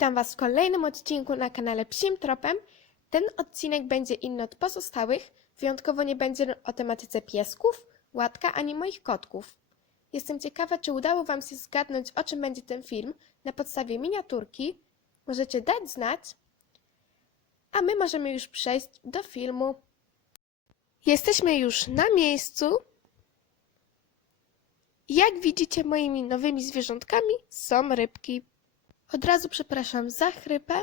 Witam Was w kolejnym odcinku na kanale Psim Tropem. Ten odcinek będzie inny od pozostałych. Wyjątkowo nie będzie o tematyce piesków, łatka ani moich kotków. Jestem ciekawa, czy udało Wam się zgadnąć, o czym będzie ten film na podstawie miniaturki. Możecie dać znać. A my możemy już przejść do filmu. Jesteśmy już na miejscu. Jak widzicie, moimi nowymi zwierzątkami są rybki. Od razu przepraszam za chrypę,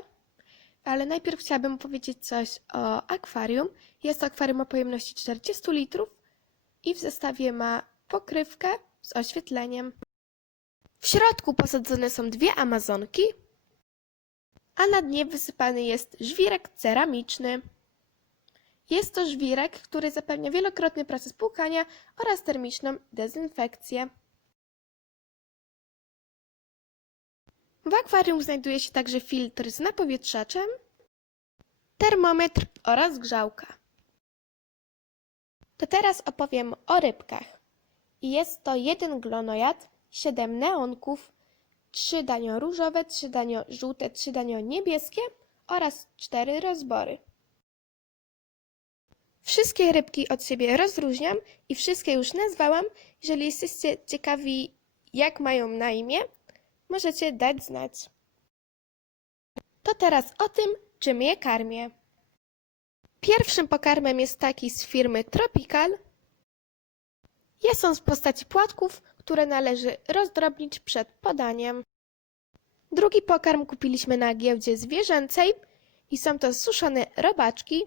ale najpierw chciałabym powiedzieć coś o akwarium. Jest to akwarium o pojemności 40 litrów i w zestawie ma pokrywkę z oświetleniem. W środku posadzone są dwie amazonki, a na dnie wysypany jest żwirek ceramiczny. Jest to żwirek, który zapewnia wielokrotny proces płukania oraz termiczną dezynfekcję. W akwarium znajduje się także filtr z napowietrzaczem, termometr oraz grzałka. To teraz opowiem o rybkach. Jest to jeden glonojad, 7 neonków, 3 danio różowe, 3 danio żółte, 3 danio niebieskie oraz 4 rozbory. Wszystkie rybki od siebie rozróżniam i wszystkie już nazwałam. Jeżeli jesteście ciekawi, jak mają na imię, możecie dać znać. To teraz o tym, czym je karmię. Pierwszym pokarmem jest taki z firmy Tropical. Jest on w postaci płatków, które należy rozdrobnić przed podaniem. Drugi pokarm kupiliśmy na giełdzie zwierzęcej i są to suszone robaczki.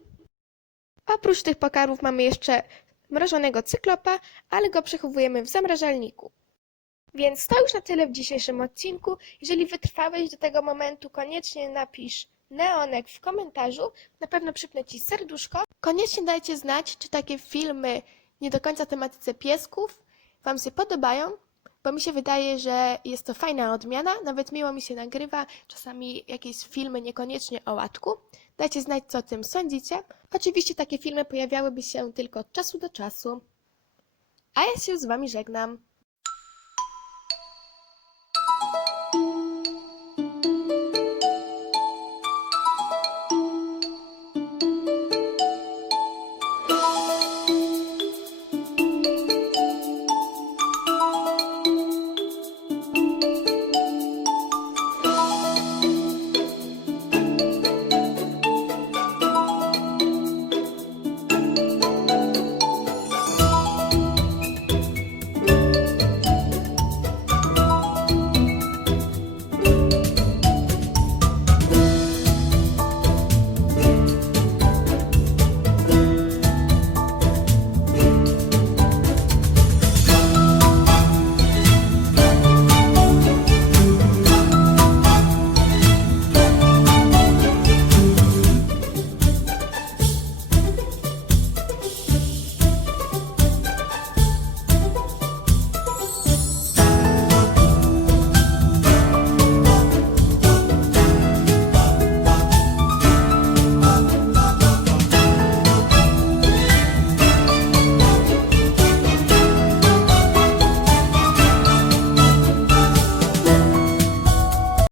Oprócz tych pokarmów mamy jeszcze mrożonego cyklopa, ale go przechowujemy w zamrażalniku. Więc to już na tyle w dzisiejszym odcinku. Jeżeli wytrwałeś do tego momentu, koniecznie napisz neonek w komentarzu. Na pewno przypnę Ci serduszko. Koniecznie dajcie znać, czy takie filmy nie do końca tematyce piesków Wam się podobają, bo mi się wydaje, że jest to fajna odmiana. Nawet miło mi się nagrywa czasami jakieś filmy niekoniecznie o łatku. Dajcie znać, co o tym sądzicie. Oczywiście takie filmy pojawiałyby się tylko od czasu do czasu. A ja się z Wami żegnam.